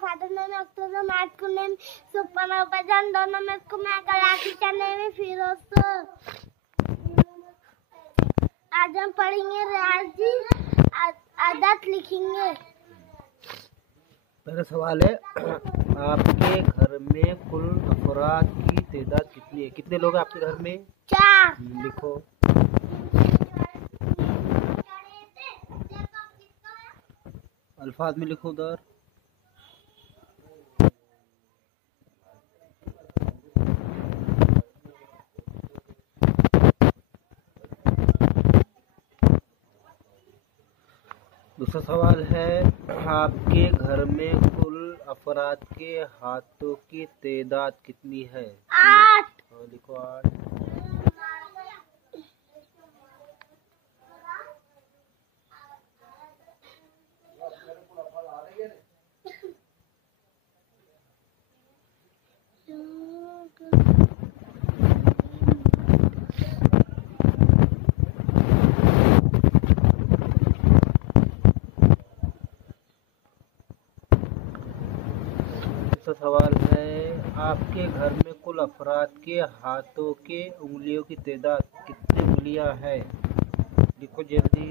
Father name अक्टूबर math name supernova बजान दोनों में को मैं कलाकी करने में फिरोज। आज हम पढ़ेंगे रियाजी आदत लिखेंगे। पहला सवाल है, आपके घर में कुल अफराद की तादाद कितनी है? कितने लोग हैं आपके घर में? 4। लिखो। अल्फाज में लिखो उधर। दूसरा सवाल है, आपके घर में कुल अफराद के हाथों की तादाद कितनी है? 8। लिखो 8। सवाल है, आपके घर में कुल अफराद के हाथों के उंगलियों की तादाद कितनी उंगलियां है? लिखो जल्दी।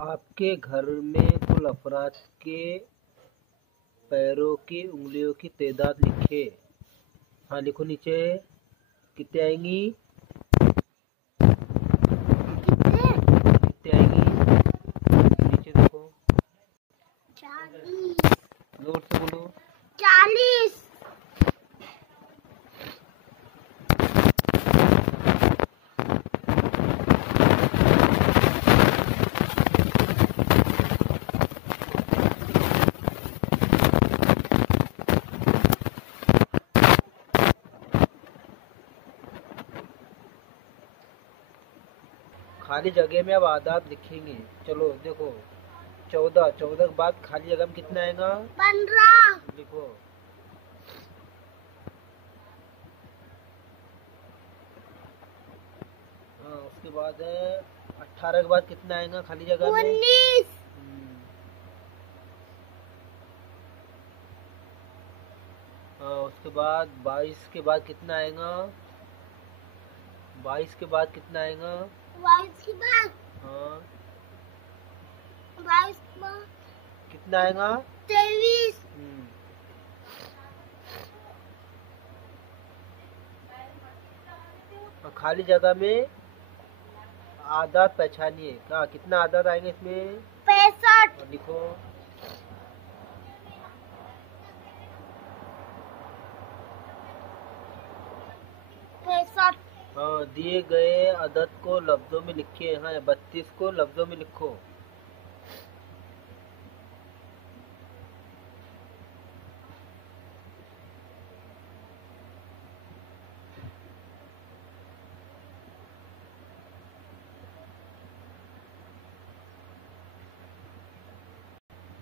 आपके घर में कुल अफराद के पैरों की उंगलियों की तादाद लिखे। हाँ लिखो नीचे कितने आएंगी? कितने आएंगी? नीचे देखो। 40। जोर से बोलो। 40। खाली जगह में अब आदाद लिखेंगे। चलो देखो, 14 के बाद खाली जगह में कितना आएगा? 15। लिखो। हाँ उसके बाद है 18 के बाद कितना आएगा खाली जगह में? 19। हाँ उसके बाद 22 के बाद कितना आएगा? 22 के बाद कितना आएगा? 22 के बाद। हाँ 22 के बाद कितना आएगा? 23। खाली जगह में आदाद पहचानिए। क्या कितना आदाद आएंगे इसमें? 65। लिखो। हाँ दिए गए अदद को लफ्जों में लिखिए। हाँ 32 को लफ्जों में लिखो।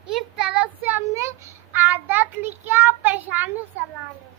इस तरह से हमने आदत लिखी। आप पहचान में सलाह लो।